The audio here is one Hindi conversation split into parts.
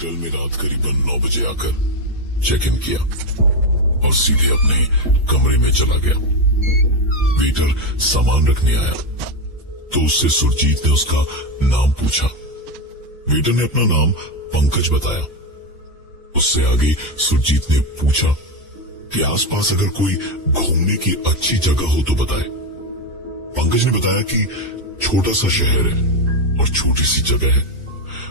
होटल में रात करीबन 9 बजे आकर चेक इन किया और सीधे अपने कमरे में चला गया। वेटर सामान रखने आया तो उससे सुरजीत ने उसका नाम पूछा। वेटर ने अपना नाम पंकज बताया। उससे आगे सुरजीत ने पूछा कि आसपास अगर कोई घूमने की अच्छी जगह हो तो बताए। पंकज ने बताया कि छोटा सा शहर है और छोटी सी जगह है,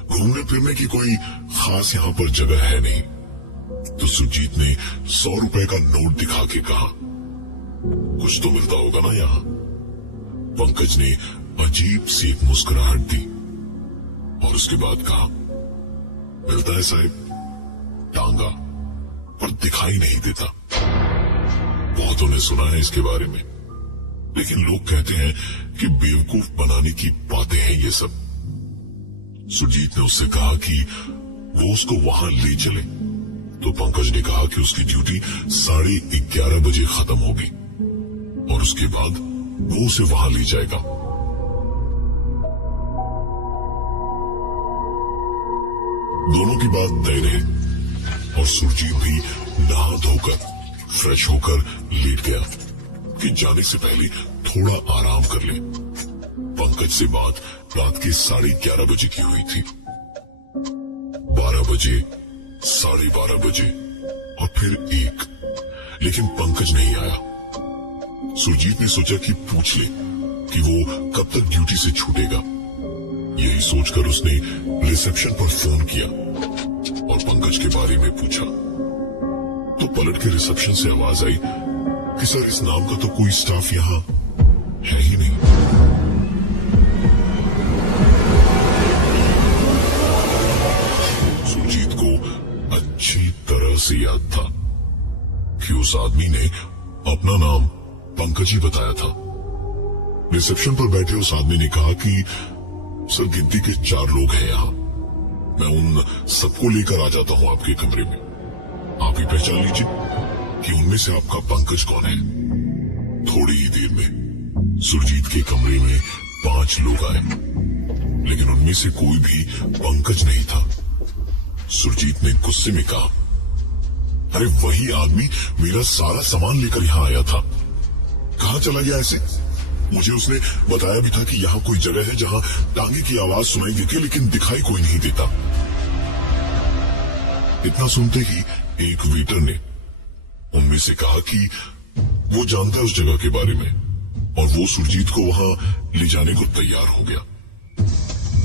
घूमने फिरने की कोई खास यहाँ पर जगह है नहीं। तो सुरजीत ने 100 रुपए का नोट दिखा के कहा, कुछ तो मिलता होगा ना यहाँ। पंकज ने अजीब सी एक मुस्कुराहट दी और उसके बाद कहा, मिलता है साहब, टांगा, पर दिखाई नहीं देता। बहुतों ने सुना है इसके बारे में, लेकिन लोग कहते हैं कि बेवकूफ बनाने की बातें हैं ये सब। सुरजीत ने उससे कहा कि वो उसको वहां ले चले, तो पंकज ने कहा कि उसकी ड्यूटी 11:30 बजे खत्म होगी और उसके बाद वो उसे वहां ले जाएगा। दोनों की बात तय रही और सुरजीत भी नहा धोकर फ्रेश होकर लेट गया कि जाने से पहले थोड़ा आराम कर ले। पंकज से बात रात के 11:30 बजे की हुई थी। 12 बजे, 12:30 बजे और फिर 1, लेकिन पंकज नहीं आया। सुरजीत ने सोचा कि पूछ ले कि वो कब तक ड्यूटी से छूटेगा। यही सोचकर उसने रिसेप्शन पर फोन किया और पंकज के बारे में पूछा। तो पलट के रिसेप्शन से आवाज आई कि सर, इस नाम का तो कोई स्टाफ यहाँ है ही नहीं। सुरजीत को अच्छी तरह से याद था कि उस आदमी ने अपना नाम पंकज ही बताया था। रिसेप्शन पर बैठे उस आदमी ने कहा कि सर, गिनती के 4 लोग हैं यहाँ, मैं उन सबको लेकर आ जाता हूँ आपके कमरे में। आप ही पहचान लीजिए कि उनमें से आपका पंकज कौन है। थोड़ी ही देर में सुरजीत के कमरे में 5 लोग आए, लेकिन उनमें से कोई भी पंकज नहीं था। सुरजीत ने गुस्से में कहा, अरे वही आदमी मेरा सारा सामान लेकर यहाँ आया था, कहाँ चला गया ऐसे? मुझे उसने बताया भी था कि यहाँ कोई जगह है जहाँ टांगे की आवाज सुनाई देती है, लेकिन दिखाई कोई नहीं देता। इतना सुनते ही एक वेटर ने उनमें से कहा कि वो जानता है उस जगह के बारे में और वो सुरजीत को वहां ले जाने को तैयार हो गया।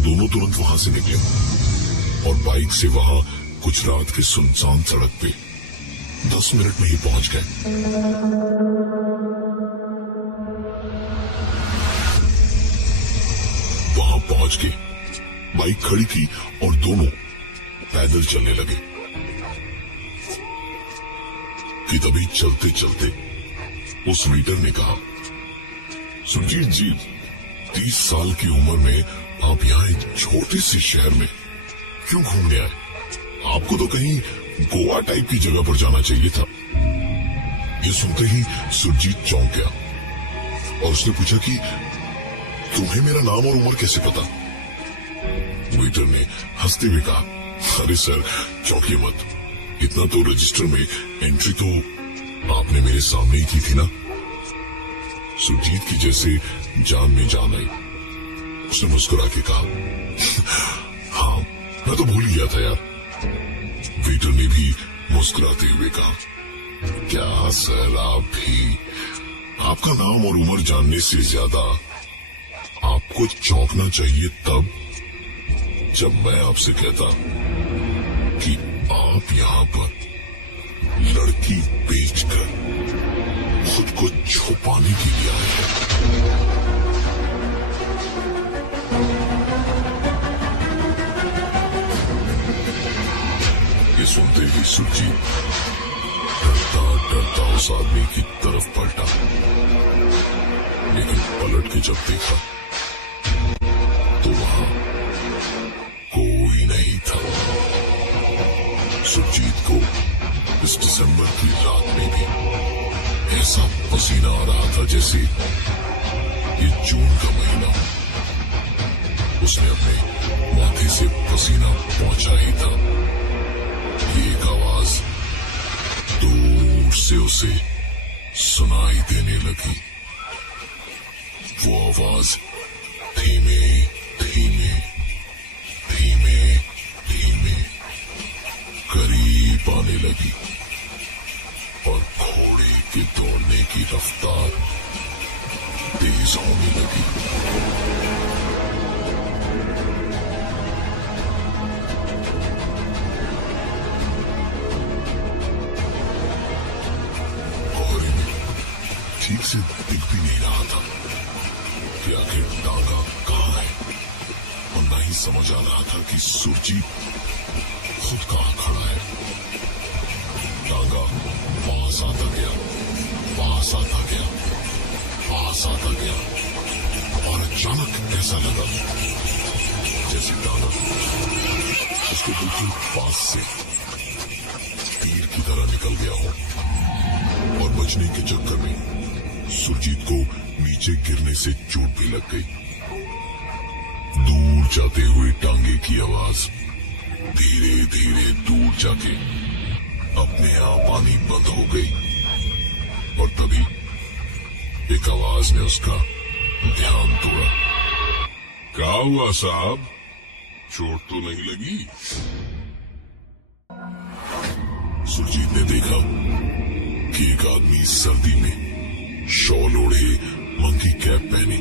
दोनों तुरंत वहां से निकले और बाइक से वहां कुछ रात के सुनसान सड़क पे 10 मिनट में ही पहुंच गए। वहां पहुंच के बाइक खड़ी की और दोनों पैदल चलने लगे कि तभी चलते चलते उस वेटर ने कहा, सुरजीत जी, 30 साल की उम्र में आप यहाँ एक छोटे से शहर में क्यों घूमने आए? आपको तो कहीं गोवा टाइप की जगह पर जाना चाहिए था। ये सुनते ही सुरजीत चौंक गया और उसने पूछा कि तुम्हें मेरा नाम और उम्र कैसे पता? वेटर ने हंसते हुए कहा, अरे सर, चौंकिए मत, इतना तो रजिस्टर में एंट्री तो आपने मेरे सामने ही की थी ना। सुरजीत की जैसे जान में जान आई। उसने मुस्कुरा के कहा, हाँ, मैं तो भूल गया था यार। वेटर ने भी मुस्कुराते हुए कहा, क्या सर, आप भी, आपका नाम और उम्र जानने से ज्यादा आपको चौंकना चाहिए तब जब मैं आपसे कहता कि आप यहाँ पर लड़की बेचकर खुद को छुपाने के लिए आए हैं। ये सुनते ही सुरजीत डरता डरता उस आदमी की तरफ पलटा, लेकिन पलट के जब देखा तो वहां कोई नहीं था। सुरजीत को इस दिसंबर की रात में भी ऐसा पसीना आ रहा था जैसे ये जून का महीना हो। उसने अपने माथे से पसीना पहुंचा ही था एक आवाज दूर से उसे सुनाई देने लगी। वो आवाज धीमे धीमे धीमे धीमे करीब आने लगी और घोड़े के दौड़ने की रफ्तार तेज होने लगी। घोड़े में ठीक से दिख भी नहीं रहा था कि आखिर टांगा कहाँ है, और न ही समझ आ रहा था कि सुरजीत खुद कहाँ खड़ा है। टांगा पास आता गया, पास आता गया, पास आता गया, और अचानक ऐसा लगा जैसे टांगा उसके बिल्कुल पास से तीर की तरह निकल गया हो, और बचने के चक्कर में सुरजीत को नीचे गिरने से चोट भी लग गई। दूर जाते हुए टांगे की आवाज धीरे धीरे दूर जाके अपने आप आनी बंद हो गई, और तभी एक आवाज ने उसका ध्यान तोड़ा। क्या हुआ साहब, चोट तो नहीं लगी? सुरजीत ने देखा कि एक आदमी सर्दी में शॉल ओढ़े, मंकी कैप पहने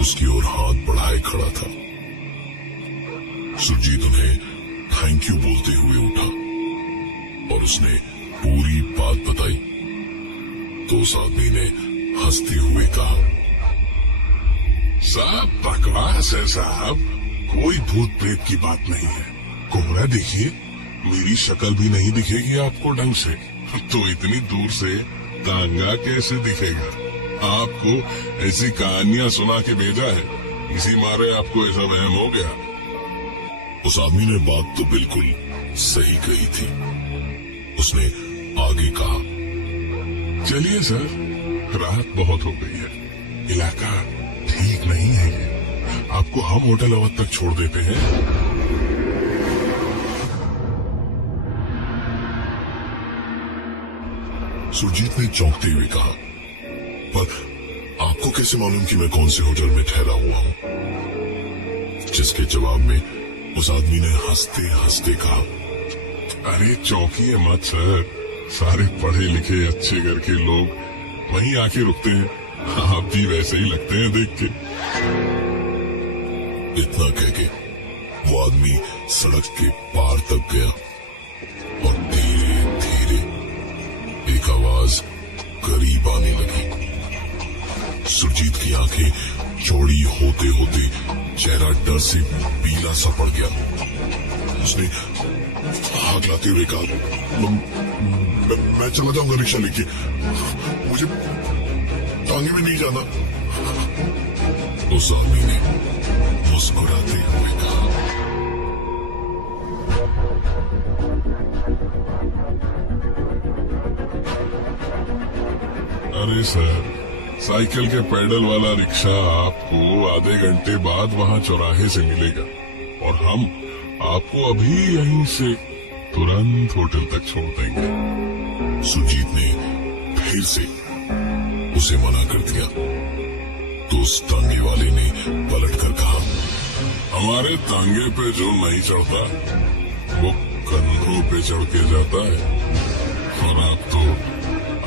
उसकी ओर हाथ बढ़ाए खड़ा था। सुरजीत उन्हें थैंक यू बोलते हुए उठा और उसने पूरी बात बताई तो उस आदमी ने हंसते हुए कहा, साहब बकवास है साहब, कोई भूत प्रेत की बात नहीं है। कोहरा देखिए, मेरी शक्ल भी नहीं दिखेगी आपको ढंग से, तो इतनी दूर से टांगा कैसे दिखेगा? आपको ऐसी कहानियां सुना के भेजा है, इसी मारे आपको ऐसा वहम हो गया। उस आदमी ने बात तो बिल्कुल सही कही थी। उसने आगे कहा, चलिए सर, रात बहुत हो गई है, इलाका ठीक नहीं है ये, आपको हम होटल अवध तक छोड़ देते हैं। सुरजीत ने चौंकते हुए कहा, पर आपको कैसे मालूम कि मैं कौन से होटल में ठहरा हुआ हूं? जिसके जवाब में उस आदमी ने हंसते हंसते कहा, अरे चौंकिए मत सर, सारे पढ़े लिखे अच्छे घर के लोग वहीं आके रुकते हैं, आप भी वैसे ही लगते हैं देख के। इतना कह के वो आदमी सड़क के पार तक गया और धीरे धीरे एक आवाज करीब आने लगी। सुरजीत की आंखें चौड़ी होते होते चेहरा डर से पीला सा पड़ गया। उसने हाथ लाते हुए कहा, मैं चला जाऊंगा रिक्शा लेके, मुझे टांगे में नहीं जाना। उस आदमी ने मुस्कुराते हुए कहा, अरे सर, साइकिल के पैडल वाला रिक्शा आपको आधे घंटे बाद वहाँ चौराहे से मिलेगा, और हम आपको अभी यहीं से तुरंत होटल तक छोड़ देंगे। सुरजीत ने फिर से उसे मना कर दिया तो उस तांगे वाले ने पलटकर कहा, हमारे तांगे पे जो नहीं चढ़ता वो कंधों पे चढ़ के जाता है, और आप तो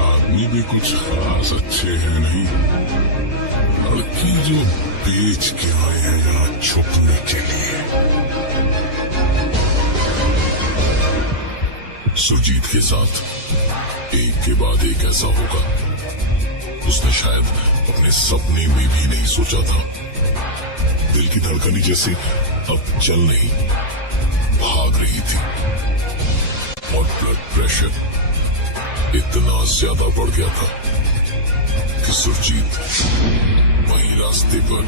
आदमी भी कुछ खास अच्छे हैं नहीं, लड़की जो बेच के आए हैं यहाँ छुपने के लिए। सुरजीत के साथ एक के बाद एक ऐसा होगा, उसने शायद अपने सपने में भी नहीं सोचा था। दिल की धड़कन जैसे अब चल नहीं, भाग रही थी, और ब्लड प्रेशर इतना ज्यादा बढ़ गया था कि सुरजीत वहीं रास्ते पर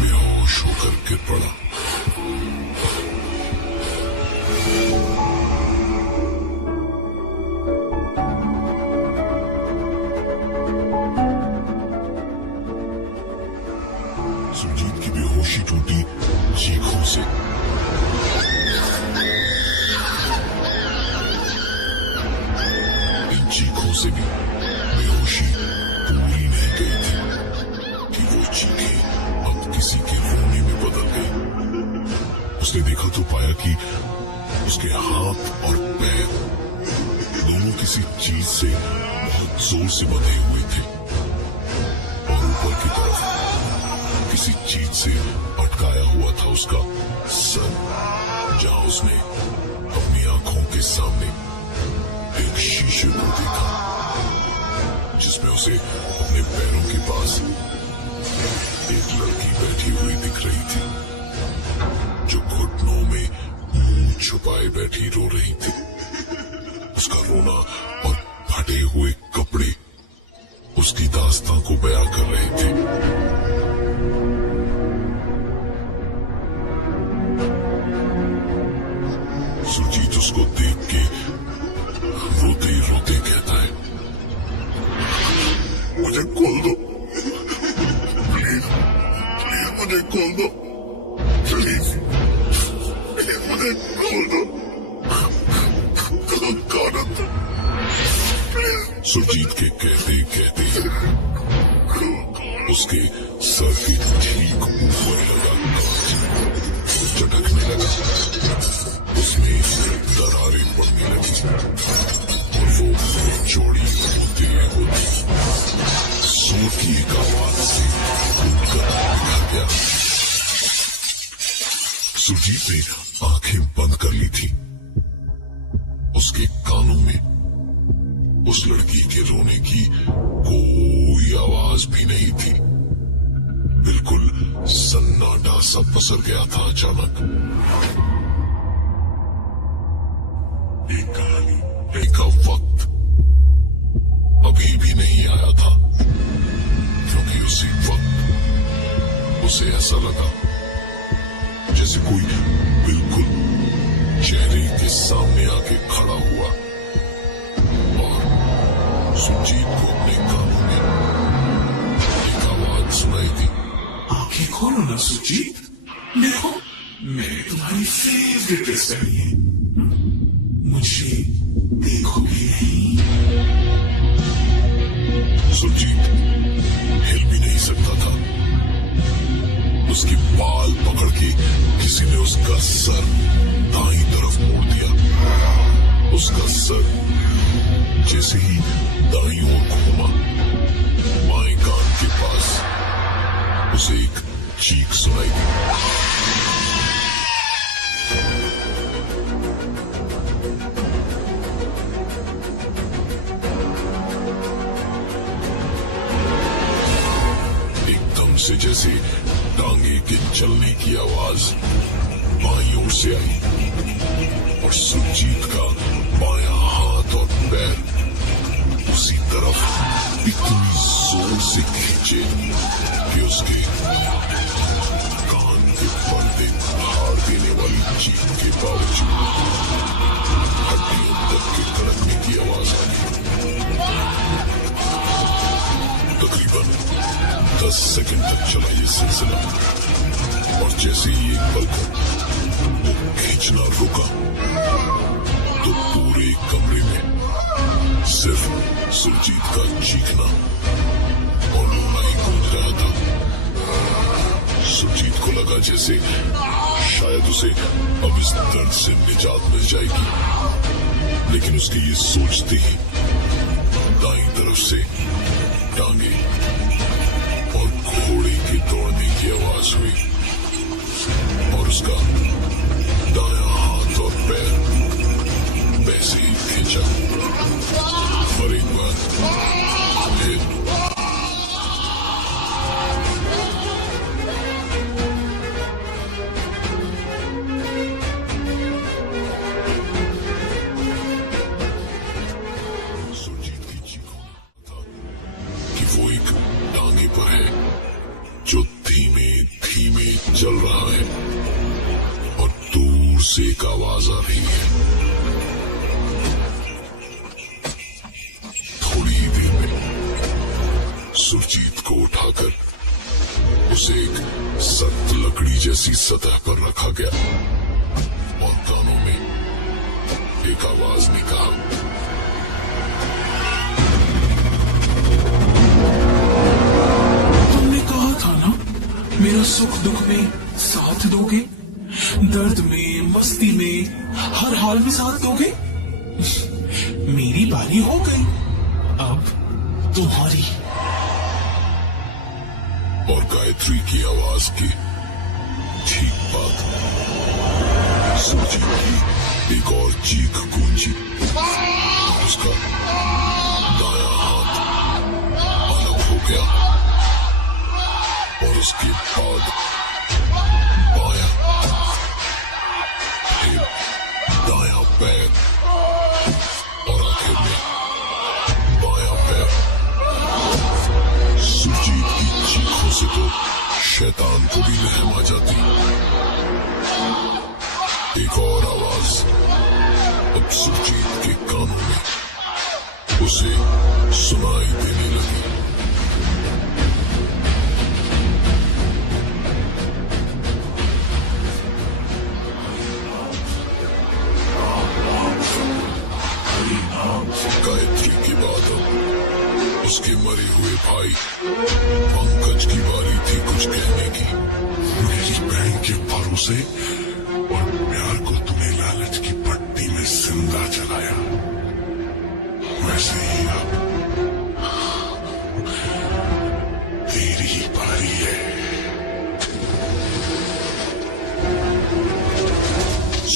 बेहोश होकर गिर पड़ा। सुरजीत की बेहोशी टूटी चीखों से। से भी बेहोशी पूरी नहीं गई थी कि वो चीखें अब किसी के रोने में बदल गई। उसने देखा तो पाया कि उसके हाथ और पैर दोनों किसी चीज से बहुत जोर से बंधे हुए थे और ऊपर की तरफ किसी चीज से अटकाया हुआ था उसका सर, जहां उसने अपनी आंखों के सामने एक शीशे को देखा जिसमें उसे अपने पैरों के पास एक लड़की बैठी हुई दिख रही थी जो घुटनों में मुंह छुपाए बैठी रो रही थी। उसका रोना और फटे हुए कपड़े उसकी दास्तां को बयां कर रहे थे। सुरजीत उसको देख के रोते रोते कहता है, मुझे खोल दो प्लीज, प्लीज मुझे खोल दो, प्लीज प्लीज मुझे खोल दो, सुरजीत के कहते कहते उसके सर के ठीक ऊपर लगा कांच चटकने लगा, उसमें दरारें पड़ने लगी और वो चौड़ी होते होते जोर की एक आवाज से टूटकर बिखर गया। सुरजीत ने आंखें बंद कर ली थी। उसके कानों में उस लड़की के रोने की कोई आवाज भी नहीं थी। बिल्कुल सन्नाटा सा पसर गया था अचानक। एक कहानी का वक्त अभी भी नहीं आया था क्योंकि उसी वक्त उसे ऐसा लगा जैसे कोई बिल्कुल चेहरे के सामने आके खड़ा हुआ और सुरजीत को अपने कानों में एक आवाज सुनाई दी, आंखें खोलो ना सुरजीत, देखो मैंने तुम्हारी फेवरेट ड्रेस पहनी है, मुझे देखोगे नहीं? सुरजीत हिल भी नहीं सकता था। उसकी बाल पकड़ के किसी ने उसका सर दाईं तरफ मोड़ दिया। उसका सर जैसे ही दाईं ओर घूमा, बाएं कान के पास उसे एक चीख सुनाई दी। एकदम से जैसे टांगे के चलने की आवाज बाईं ओर से आई और सुरजीत का बायां हाथ और पैर उसी तरफ इतनी जोर से खींचे कि उसके कान के पर्दे फाड़ देने वाली चीख के बावजूद हड्डियों तक के कड़कने की आवाज आई। तकरीबन 10 सेकंड तक चला ये सिलसिला और जैसे ही एक पल को वो खींचना रुका तो पूरे कमरे में सिर्फ सुरजीत का चीखना और रोना ही गूंज रहा था। सुरजीत को लगा जैसे शायद उसे अब इस दर्द से निजात मिल जाएगी, लेकिन उसके ये सोचते ही दाईं तरफ से टांगे और घोड़े के दौड़ने की आवाज हुई और उसका दायां हाथ और पैर वैसे ही खींचा और एक बार फिर सुरजीत की चीखों था कि वो एक टांगे पर है जो धीमे धीमे चल रहा है और दूर से एक आवाज आ रही है। थोड़ी ही देर में सुरजीत को उठाकर उसे एक सख्त लकड़ी जैसी सतह पर रखा गया और कानों में एक आवाज ने कहा, सुख दुख में साथ दोगे, दर्द में मस्ती में हर हाल में साथ दोगे। मेरी बारी हो गई, अब तुम्हारी। और गायत्री की आवाज की ठीक बात सुरजीत की एक और चीख गूंजी। उसका दायां हाथ अलग हो गया और उसके बाद बायां, फिर दायां पैर और आखिर में बायां पैर। सुरजीत की चीखों से तो शैतान को भी रहम आ जाती। एक और आवाज अब सुरजीत के कानों में उसे सुनाई देने लगी। गायत्री के बाद अब उसके मरे हुए भाई पंकज की बारी थी कुछ कहने की। मेरी बहन के भरोसे और प्यार को तूने लालच की पट्टी में जिंदा जलाया, वैसे ही अब तेरी ही बारी है।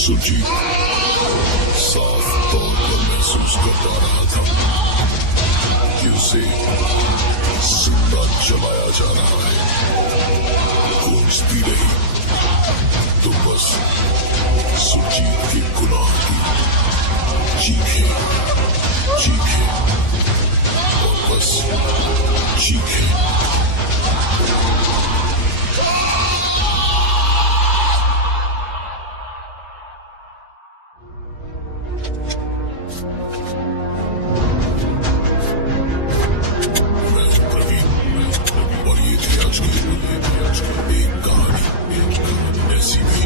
सुरजीत साफ तौर पर महसूस कर पा रहा था कि उसे जिंदा जलाया जा रहा है। गूंजती रही तो बस सुरजीत के गुनाह की चीखें चीखें और बस चीखें। और ये थी आज की एक कहानी ऐसी भी